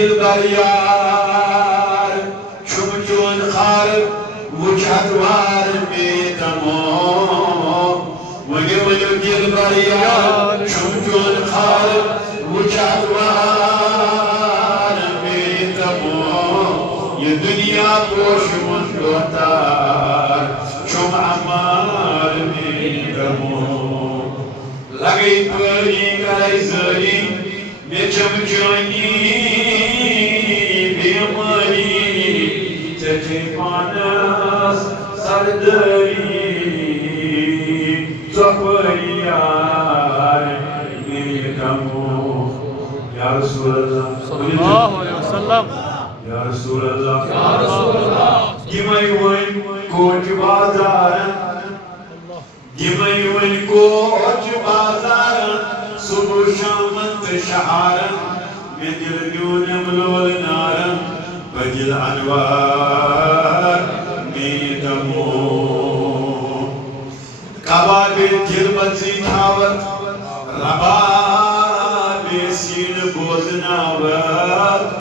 दिल बरियार छुम चोन खार वुछतवार बेतमो वयो दिल बरियार छुम चोन खार वुछतवार बेतमो ये दुनिया पोश मुंदोतार छुम अमार बेतमो लगे परी करे जरी बेचम जानी बेमारी चचे पानस सरदरी चपरियार बेगमो या रसूल अल्लाह सल्लल्लाहु अलैहि वसल्लम या रसूल अल्लाह गिमई वन कोच बाजार गिमई वन कोच बाजार सुबह शाम शहारन में दिल न्यूनम लोल नारन बजिल अनवार में दमो कबाबे दिल बजी थावत रबा बेसीन बोझनावत